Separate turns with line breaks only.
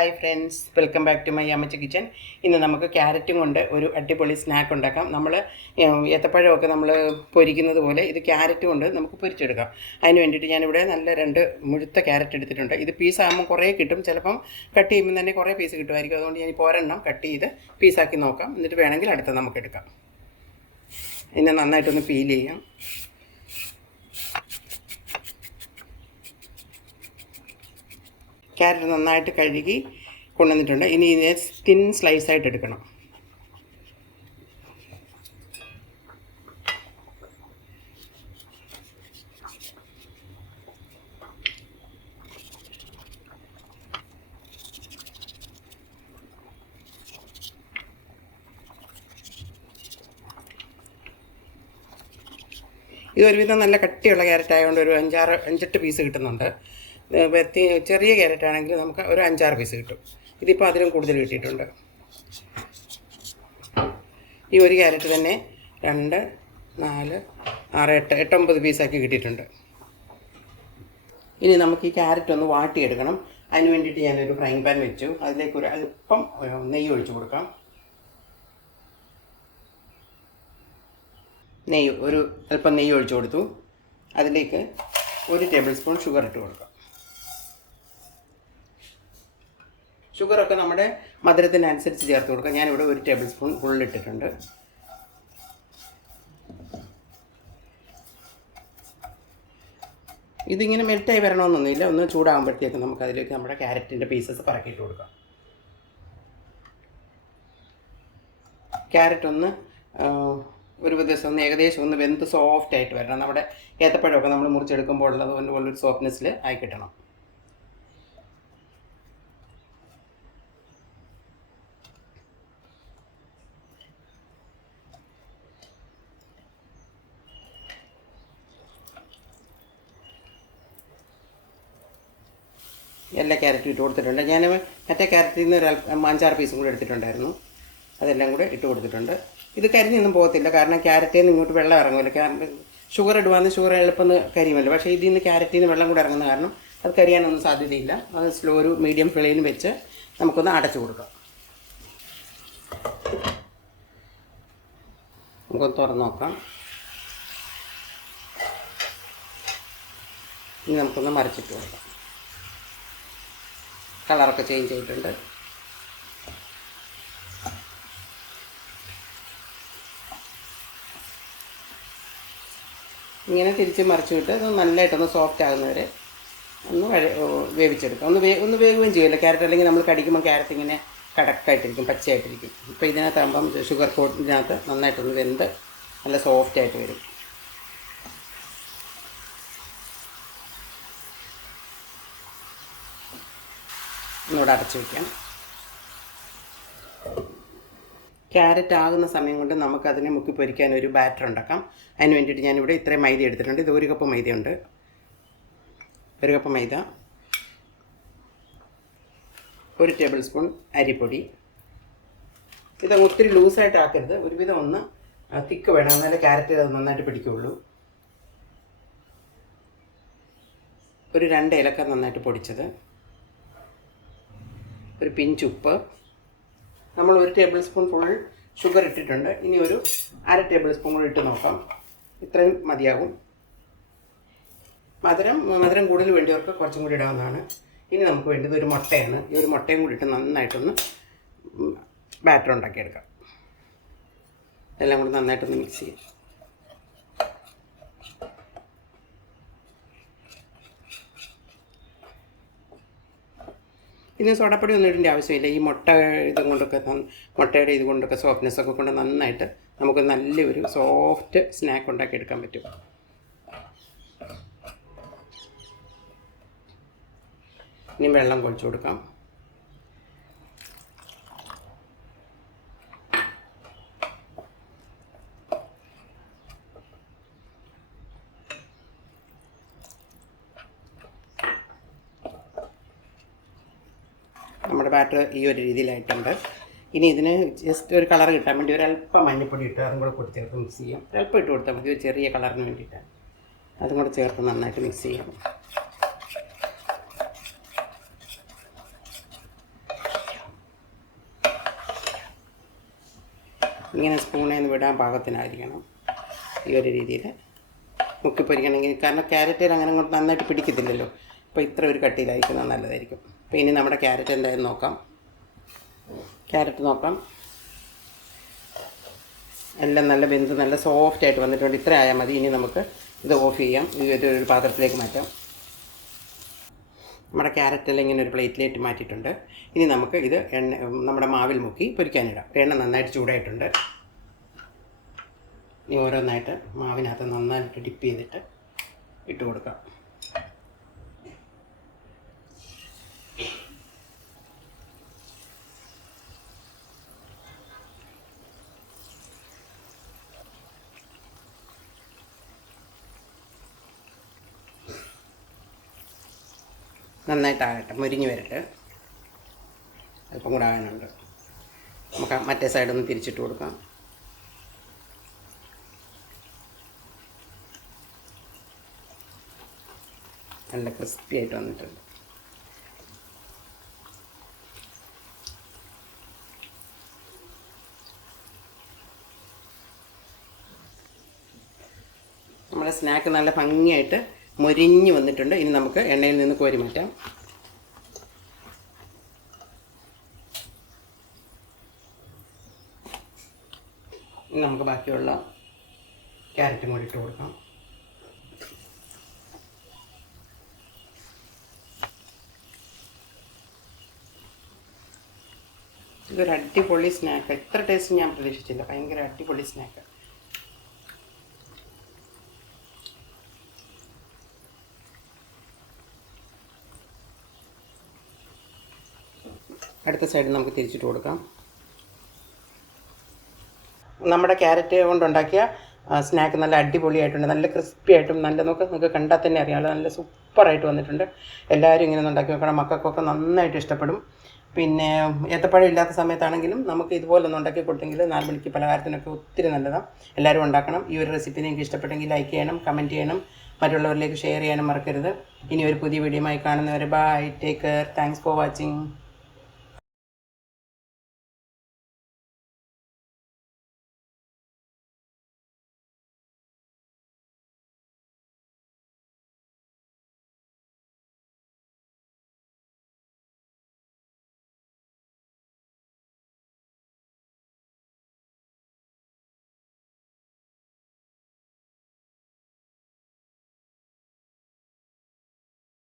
Hi friends welcome back to my Ammachi kitchen ഇന്ന് നമുക്ക് ക്യാരറ്റും കൊണ്ട് ഒരു അടിപൊളി സ്നാക്ക് ഉണ്ടാക്കാം. നമ്മൾ ഏത്തപ്പഴമൊക്കെ നമ്മൾ പൊരിക്കുന്നത് പോലെ ഇത് ക്യാരറ്റ് കൊണ്ട് നമുക്ക് പൊരിച്ചെടുക്കാം. അതിന് വേണ്ടിയിട്ട് ഞാനിവിടെ നല്ല രണ്ട് മുഴുത്ത ക്യാരറ്റ് എടുത്തിട്ടുണ്ട്. ഇത് പീസാകുമ്പോൾ കുറേ കിട്ടും. ചിലപ്പം കട്ട് ചെയ്യുമ്പോൾ തന്നെ കുറേ പീസ് കിട്ടുമായിരിക്കും. അതുകൊണ്ട് ഞാൻ ഇപ്പോൾ ഒരെണ്ണം കട്ട് ചെയ്ത് പീസാക്കി നോക്കാം. എന്നിട്ട് വേണമെങ്കിൽ അടുത്ത നമുക്ക് എടുക്കാം. ഇതിനെ നന്നായിട്ടൊന്ന് പീൽ ചെയ്യാം. ക്യാരറ്റ് നന്നായിട്ട് കഴുകി കൊണ്ടുവന്നിട്ടുണ്ട്. ഇനി ഇതിനെ തിൻ സ്ലൈസ് ആയിട്ട് എടുക്കണം. ഇത് ഒരുവിധം നല്ല കട്ടിയുള്ള ക്യാരറ്റ് ആയതുകൊണ്ട് ഒരു അഞ്ചാറ് അഞ്ചെട്ട് പീസ് കിട്ടുന്നുണ്ട്. ചെറിയ ക്യാരറ്റ് ആണെങ്കിൽ നമുക്ക് ഒരു അഞ്ചാറ് പീസ് കിട്ടും. ഇതിപ്പോൾ അതിലും കൂടുതൽ കിട്ടിയിട്ടുണ്ട്. ഈ ഒരു ക്യാരറ്റ് തന്നെ രണ്ട് നാല് ആറ് എട്ട് എട്ടൊമ്പത് പീസാക്കി കിട്ടിയിട്ടുണ്ട്. ഇനി നമുക്ക് ഈ ക്യാരറ്റ് ഒന്ന് വാട്ടിയെടുക്കണം. അതിന് വേണ്ടിയിട്ട് ഞാനൊരു ഫ്രൈങ് പാൻ വെച്ചു. അതിലേക്ക് ഒരു അല്പം നെയ്യ് ഒഴിച്ചു കൊടുക്കാം. നെയ്യ് ഒരു അല്പം നെയ്യ് ഒഴിച്ചു കൊടുത്തു. അതിലേക്ക് ഒരു ടേബിൾ സ്പൂൺ ഷുഗർ ഇട്ട് കൊടുക്കാം. ഷുഗറൊക്കെ നമ്മുടെ മധുരത്തിനനുസരിച്ച് ചേർത്ത് കൊടുക്കാം. ഞാനിവിടെ ഒരു ടേബിൾ സ്പൂൺ ഉള്ളിട്ടിട്ടുണ്ട്. ഇതിങ്ങനെ മെൽറ്റായി വരണമെന്നൊന്നുമില്ല. ഒന്ന് ചൂടാകുമ്പോഴത്തേക്ക് നമുക്ക് അതിലേക്ക് നമ്മുടെ ക്യാരറ്റിന്റെ പീസസ് പറക്കിയിട്ട് കൊടുക്കാം. ക്യാരറ്റ് ഒന്ന് ഒരു ദിവസം ഒന്ന് ഏകദേശം ഒന്ന് വെന്ത് സോഫ്റ്റ് ആയിട്ട് വരണം. നമ്മുടെ ഏത്തപ്പഴമൊക്കെ നമ്മൾ മുറിച്ചെടുക്കുമ്പോൾ ഉള്ളത് ഒരു സോഫ്റ്റ്നെസ്സിൽ ആയി കിട്ടണം. എല്ലാ ക്യാരറ്റും ഇട്ട് കൊടുത്തിട്ടുണ്ട്. ഞാൻ മറ്റേ ക്യാരറ്റിൽ നിന്ന് ഒരു അഞ്ചാറ് പീസും കൂടി എടുത്തിട്ടുണ്ടായിരുന്നു. അതെല്ലാം കൂടെ ഇട്ട് കൊടുത്തിട്ടുണ്ട്. ഇത് കരിഞ്ഞൊന്നും പോകത്തില്ല. കാരണം ക്യാരറ്റിൽ നിന്ന് ഇങ്ങോട്ട് വെള്ളം ഇറങ്ങുമല്ലോ. ഷുഗർ ഇടുവാന്ന് ഷുഗർ എളുപ്പം കരിയുമല്ലോ. പക്ഷേ ഇതിൽ നിന്ന് ക്യാരറ്റിൽ നിന്ന് വെള്ളം കൂടെ ഇറങ്ങുന്ന കാരണം അത് കരിയാനൊന്നും സാധ്യതയില്ല. അത് സ്ലോ ഒരു മീഡിയം ഫ്ലെയിമിൽ വെച്ച് നമുക്കൊന്ന് അടച്ചു കൊടുക്കാം. നമുക്കൊന്ന് തുറന്ന് നോക്കാം. ഇനി നമുക്കൊന്ന് മറിച്ചിട്ട് കൊടുക്കാം. കളറൊക്കെ ചേഞ്ച് ചെയ്തിട്ടുണ്ട് ഇങ്ങനെ തിരിച്ച് മറിച്ചിട്ട് ഇത് നല്ലതായിട്ടൊന്ന് സോഫ്റ്റ് ആകുന്നവരെ ഒന്ന് വഴ- വേവിച്ചെടുക്കാം. ഒന്ന് വേ ഒന്ന് വേവുകയും ചെയ്യില്ല ക്യാരറ്റ് അല്ലെങ്കിൽ നമ്മൾ കടിക്കുമ്പോൾ ക്യാരറ്റ് ഇങ്ങനെ കടക്കായിട്ടിരിക്കും പച്ചയായിട്ടിരിക്കും. ഇപ്പോൾ ഇതിനകത്താകുമ്പം ഷുഗർ കോട്ടിനകത്ത് നന്നായിട്ടൊന്ന് വെന്ത് നല്ല സോഫ്റ്റ് ആയിട്ട് വരും. ഒന്നുകൂടെ അടച്ചു വയ്ക്കാം ക്യാരറ്റ് ആകുന്ന സമയം കൊണ്ട് നമുക്കതിനെ മുക്കി പൊരിക്കാൻ ഒരു ബാറ്റർ ഉണ്ടാക്കാം. അതിന് വേണ്ടിയിട്ട് ഞാനിവിടെ ഇത്രയും മൈദ എടുത്തിട്ടുണ്ട്. ഇത് ഒരു കപ്പ് മൈദയുണ്ട്. ഒരു കപ്പ് മൈദ. ഒരു ടേബിൾ സ്പൂൺ അരിപ്പൊടി. ഇത് ഒത്തിരി ലൂസായിട്ട് ആക്കരുത്. ഒരുവിധം ഒന്ന് തിക്ക് വേണം. എന്നാലേ ക്യാരറ്റ് അത് നന്നായിട്ട് പിടിക്കുകയുള്ളൂ. ഒരു രണ്ട് ഇലക്ക നന്നായിട്ട് പൊടിച്ചത്. ഒരു പിഞ്ച് ഉപ്പ്. നമ്മൾ ഒരു ടേബിൾ സ്പൂൺ ഫുൾ ഷുഗർ ഇട്ടിട്ടുണ്ട്. ഇനി ഒരു അര ടേബിൾ സ്പൂൺ കൂടി ഇട്ട് നോക്കാം. ഇത്രയും മതിയാകും മധുരം മധുരം കൂടുതൽ വേണ്ടിയവർക്ക് കുറച്ചും കൂടി ഇടാവുന്നതാണ്. ഇനി നമുക്ക് വേണ്ടത് ഒരു മുട്ടയാണ്. ഈ ഒരു മുട്ടയും കൂടി ഇട്ട് നന്നായിട്ടൊന്ന് ബാറ്റർ ഉണ്ടാക്കിയെടുക്കാം. എല്ലാം കൂടി നന്നായിട്ടൊന്ന് മിക്സ് ചെയ്യാം. ഇതിന് സോഡാപ്പൊടി ഒന്നും ഇടേണ്ട ആവശ്യമില്ല. ഈ മുട്ട ഇതും കൊണ്ടൊക്കെ മുട്ടയുടെ ഇത് കൊണ്ടൊക്കെ സോഫ്റ്റ്നെസ് ഒക്കെ കൊണ്ട് നന്നായിട്ട് നമുക്ക് നല്ലൊരു സോഫ്റ്റ് സ്നാക്ക് ഉണ്ടാക്കി എടുക്കാൻ പറ്റും. ഇനി വെള്ളം കുഴിച്ചു കൊടുക്കാം. നമ്മുടെ ബാറ്റർ ഈ ഒരു രീതിയിലായിട്ടുണ്ട്. ഇനി ഇതിന് ജസ്റ്റ് ഒരു കളർ കിട്ടാൻ വേണ്ടി ഒരല്പം മഞ്ഞപ്പൊടി ഇട്ട് അതും കൂടെ കൂടി ചേർത്ത് മിക്സ് ചെയ്യാം. അല്പം ഇട്ട് കൊടുത്താൽ മതി ഒരു ചെറിയ കളറിന് വേണ്ടിയിട്ട്. അതും കൂടെ ചേർത്ത് നന്നായിട്ട് മിക്സ് ചെയ്യാം. ഇങ്ങനെ സ്പൂണിൽ നിന്ന് വിടാൻ പാകത്തിനായിരിക്കണം ഈ ഒരു രീതിയിൽ മുക്കി പൊരിക്കണമെങ്കിൽ കാരണം ക്യാരറ്റിൽ അങ്ങനെ അങ്ങോട്ട് നന്നായിട്ട് പിടിക്കത്തില്ലല്ലോ. അപ്പോൾ ഇത്ര ഒരു കട്ടിയിലായിരിക്കുന്നത് നല്ലതായിരിക്കും. അപ്പോൾ ഇനി നമ്മുടെ ക്യാരറ്റ് എന്തായാലും നോക്കാം. ക്യാരറ്റ് നോക്കാം. എല്ലാം നല്ല ബെന്ത് നല്ല സോഫ്റ്റ് ആയിട്ട് വന്നിട്ടുണ്ട്. ഇത്ര ആയാൽ മതി. ഇനി നമുക്ക് ഇത് ഓഫ് ചെയ്യാം. ഇത് ഒരു പാത്രത്തിലേക്ക് മാറ്റാം. നമ്മുടെ ക്യാരറ്റെല്ലാം ഇങ്ങനെ ഒരു പ്ലേറ്റിലേറ്റ് മാറ്റിയിട്ടുണ്ട്. ഇനി നമുക്ക് ഇത് എണ്ണ നമ്മുടെ മാവിൽ മുക്കി പൊരിക്കാനിടാം എണ്ണ നന്നായിട്ട് ചൂടായിട്ടുണ്ട്. ഇനി ഓരോന്നായിട്ട് മാവിനകത്ത് നന്നായിട്ട് ഡിപ്പ് ചെയ്തിട്ട് ഇട്ട് കൊടുക്കാം. നന്നായിട്ടാകട്ടെ മുരിഞ്ഞ് വരട്ടെ. അല്പം കൂടെ ആകാനുണ്ട്. നമുക്ക് മറ്റേ സൈഡൊന്ന് തിരിച്ചിട്ട് കൊടുക്കാം. നല്ല ക്രിസ്പി ആയിട്ട് വന്നിട്ടുണ്ട്. നമ്മുടെ സ്നാക്ക് നല്ല ഭംഗിയായിട്ട് മൊരിഞ്ഞ് വന്നിട്ടുണ്ട്. ഇനി നമുക്ക് എണ്ണയിൽ നിന്ന് കോരി മാറ്റാം. ഇനി നമുക്ക് ബാക്കിയുള്ള ക്യാരറ്റും കൂടി ഇട്ട് കൊടുക്കാം. ഇതൊരു അടിപൊളി സ്നാക്ക് എത്ര ടേസ്റ്റ് ഞാൻ പ്രതീക്ഷിച്ചില്ല. ഭയങ്കര അടിപൊളി സ്നാക്ക് അടുത്ത സൈഡിൽ നമുക്ക് തിരിച്ചിട്ട് കൊടുക്കാം. നമ്മുടെ ക്യാരറ്റ് കൊണ്ടുണ്ടാക്കിയ സ്നാക്ക് നല്ല അടിപൊളിയായിട്ടുണ്ട്. നല്ല ക്രിസ്പി ആയിട്ടും നല്ല നോക്ക് നമുക്ക് കണ്ടാൽ തന്നെ അറിയാമല്ലോ നല്ല സൂപ്പറായിട്ട് വന്നിട്ടുണ്ട്. എല്ലാവരും ഇങ്ങനെ ഉണ്ടാക്കി വെക്കണം മക്കൾക്കൊക്കെ നന്നായിട്ട് ഇഷ്ടപ്പെടും. പിന്നെ ഏത്തപ്പഴം ഇല്ലാത്ത സമയത്താണെങ്കിലും നമുക്ക് ഇതുപോലെ ഒന്ന് ഉണ്ടാക്കി കൊടുത്തെങ്കിൽ നാല് മണിക്ക് പലഹാരത്തിനൊക്കെ ഒത്തിരി നല്ലതാണ്. എല്ലാവരും ഉണ്ടാക്കണം. ഈ ഒരു റെസിപ്പി നിങ്ങൾക്ക് ഇഷ്ടപ്പെട്ടെങ്കിൽ ലൈക്ക് ചെയ്യണം കമന്റ് ചെയ്യണം. മറ്റുള്ളവരിലേക്ക് ഷെയർ ചെയ്യാനും മറക്കരുത്. ഇനി ഒരു പുതിയ വീഡിയോയുമായി കാണുന്നവരെ bye take care thanks for watching